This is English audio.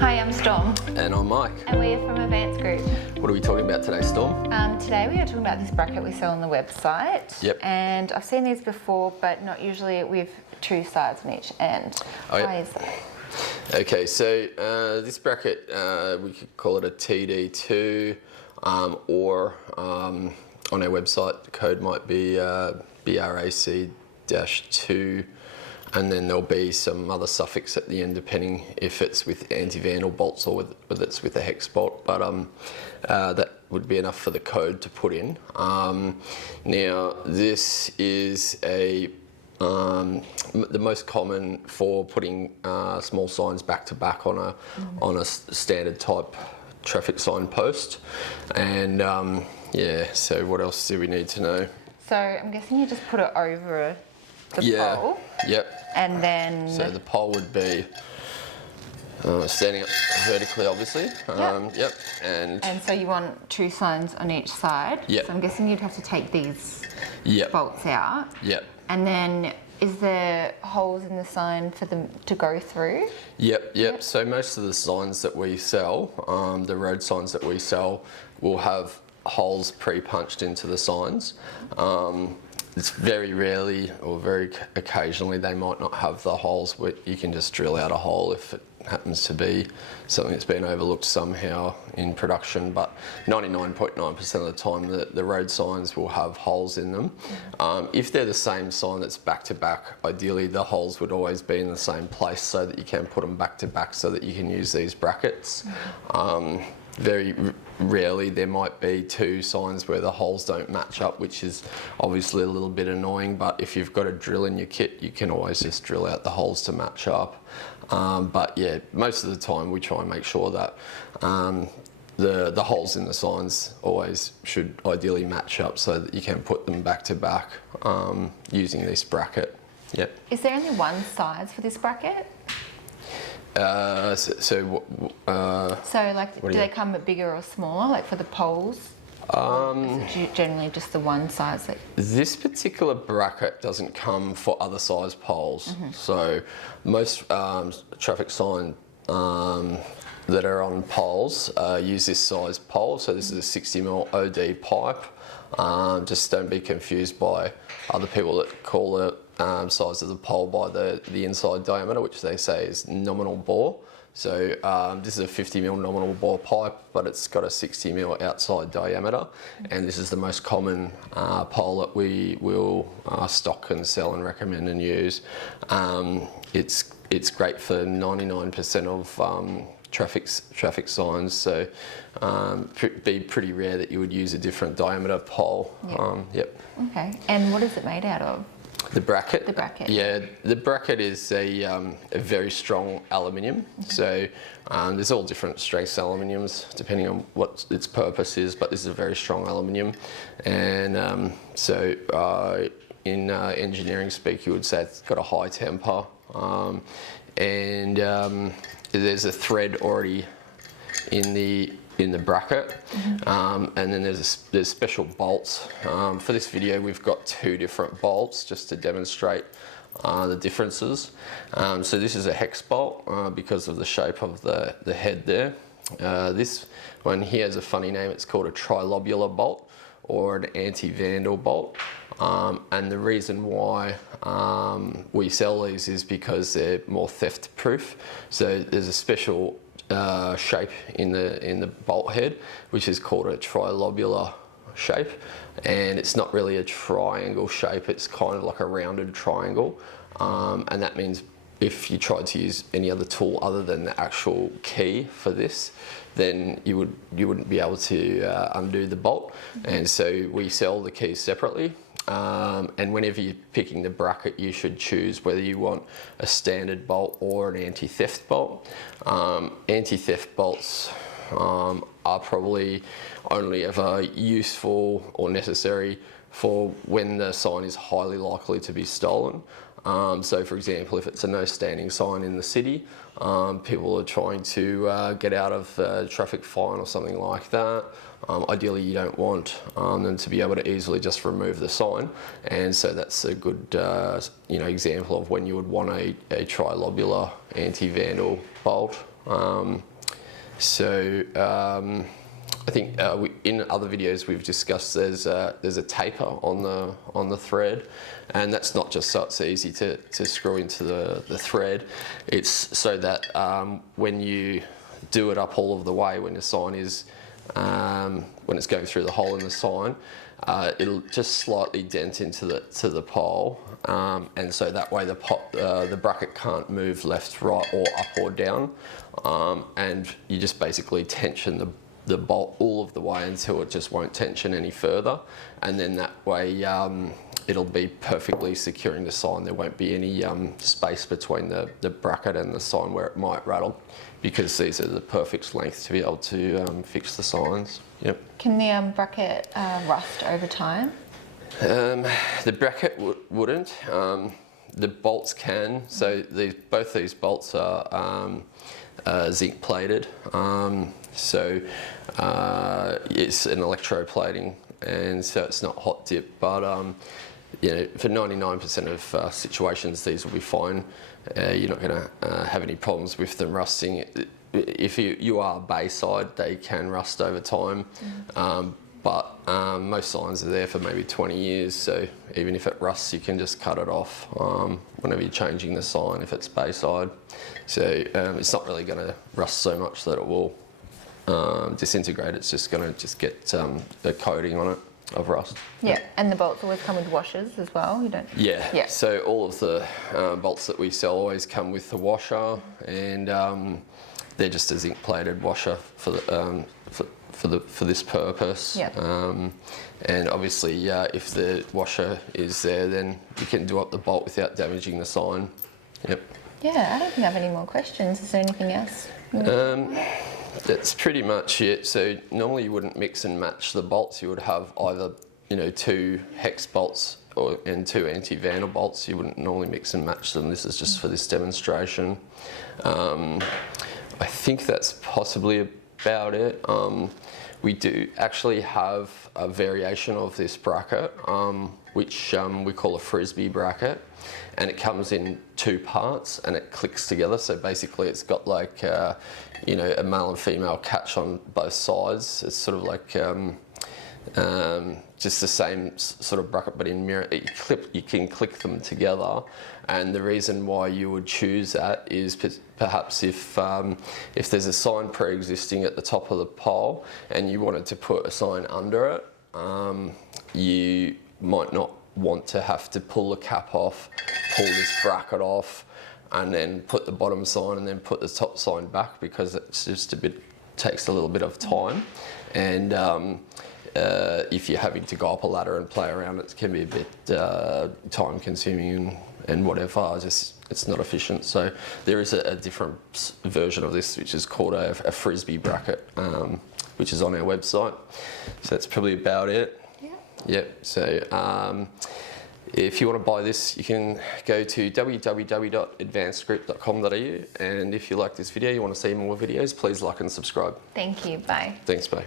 Hi, I'm Storm. And I'm Mike. And we are from Advanced Group. What are we talking about today, Storm? Today we are talking about this bracket we sell on the website. Yep. And I've seen these before, but not usually with two sides on each end. Why is that? Okay, so this bracket, we could call it a TD2, or on our website, the code might be BRAC-2, and then there'll be some other suffix at the end, depending if it's with anti-vandal bolts or whether it's with a hex bolt. But that would be enough for the code to put in. Now, this is the most common for putting small signs back to back on a standard type traffic sign post. And yeah, so what else do we need to know? So I'm guessing you just put it over the pole. Yep. And then... So the pole would be standing up vertically, obviously. Yep. And so you want two signs on each side. Yep. So I'm guessing you'd have to take these bolts out. Yep. And then is there holes in the sign for them to go through? Yep. So most of the signs that we sell, the road signs that we sell, will have holes pre-punched into the signs. It's very rarely or very occasionally they might not have the holes, but you can just drill out a hole if it happens to be something that's been overlooked somehow in production. But 99.9% of the time the road signs will have holes in them. If they're the same sign that's back to back, ideally the holes would always be in the same place so that you can put them back to back so that you can use these brackets. Very rarely there might be two signs where the holes don't match up, which is obviously a little bit annoying, but if you've got a drill in your kit, you can always just drill out the holes to match up. But yeah, most of the time we try and make sure that the holes in the signs always should ideally match up so that you can put them back to back using this bracket. Yep. Is there only one size for this bracket? So like, do they come bigger or smaller, like for the poles? Is it generally just the one size that... This particular bracket doesn't come for other size poles. So most traffic sign that are on poles use this size pole. So this is a 60mm OD pipe. Just don't be confused by other people that call the size of the pole by the inside diameter, which they say is nominal bore. So this is a 50mm nominal bore pipe, but it's got a 60mm outside diameter, and this is the most common pole that we will stock and sell and recommend and use. It's great for 99% of traffic signs, so be pretty rare that you would use a different diameter pole. Yep. Okay, and what is it made out of? The bracket? The bracket. Yeah, the bracket is a very strong aluminium. So there's all different strengths aluminiums depending on what its purpose is, but this is a very strong aluminium. And in engineering speak, you would say it's got a high temper. There's a thread already in the bracket, and then there's special bolts. For this video we've got two different bolts just to demonstrate the differences. So this is a hex bolt because of the shape of the head there. This one here has a funny name, it's called a Trilobular Bolt or an anti-vandal bolt. And the reason why we sell these is because they're more theft proof. So there's a special shape in the bolt head, which is called a trilobular shape, and it's not really a triangle shape, it's kind of like a rounded triangle, and that means if you tried to use any other tool other than the actual key for this, then you wouldn't be able to undo the bolt. And so we sell the keys separately. And whenever you're picking the bracket, you should choose whether you want a standard bolt or an anti-theft bolt. Anti-theft bolts are probably only ever useful or necessary for when the sign is highly likely to be stolen. So for example, if it's a no standing sign in the city, people are trying to get out of a traffic fine or something like that. Ideally you don't want them to be able to easily just remove the sign, and so that's a good example of when you would want a trilobular anti-vandal bolt. I think in other videos we've discussed there's a taper on the thread, and that's not just so it's easy to screw into the thread. It's so that when you do it up all of the way, when the sign is when it's going through the hole in the sign, it'll just slightly dent into the pole, and so that way the bracket can't move left, right, or up or down, and you just basically tension the bolt all of the way until it just won't tension any further, and then that way it'll be perfectly securing the sign. There won't be any space between the bracket and the sign where it might rattle, because these are the perfect length to be able to fix the signs. Yep. Can the bracket rust over time? The bracket wouldn't. The bolts can. So both these bolts are zinc plated. So it's an electroplating, and so it's not hot dip. But you know, for 99% of situations, these will be fine. You're not going to have any problems with them rusting. If you are bayside, they can rust over time. But most signs are there for maybe 20 years, so even if it rusts, you can just cut it off whenever you're changing the sign if it's bayside. So it's not really going to rust so much that it will disintegrate. It's just going to get a coating on it of rust. Yeah, and the bolts always come with washers as well. You don't. Yeah. So all of the bolts that we sell always come with the washer, and they're just a zinc plated washer for this purpose. Yep. And obviously, if the washer is there, then you can do up the bolt without damaging the sign. Yep. Yeah, I don't think I have any more questions. Is there anything else? That's pretty much it. So normally you wouldn't mix and match the bolts. You would have either, you know, 2 hex bolts and 2 anti-vandal bolts. You wouldn't normally mix and match them. This is just for this demonstration. I think that's possibly about it. We do actually have a variation of this bracket, which we call a Frisbee bracket, and it comes in 2 parts and it clicks together. So basically it's got like, you know, a male and female catch on both sides. It's sort of like just the same sort of bracket, but in mirror, you can click them together. And the reason why you would choose that is perhaps if there's a sign pre-existing at the top of the pole and you wanted to put a sign under it, you might not want to have to pull the cap off, pull this bracket off, and then put the bottom sign and then put the top sign back, because it's just takes a little bit of time. And if you're having to go up a ladder and play around, it can be a bit time consuming and whatever, it's not efficient. So there is a different version of this, which is called a Frisbee bracket, which is on our website. So that's probably about it. Yeah. Yep. So if you want to buy this, you can go to www.advancedgroup.com.au, and if you like this video, you want to see more videos, please like and subscribe. Thank you. Bye. Thanks, bye.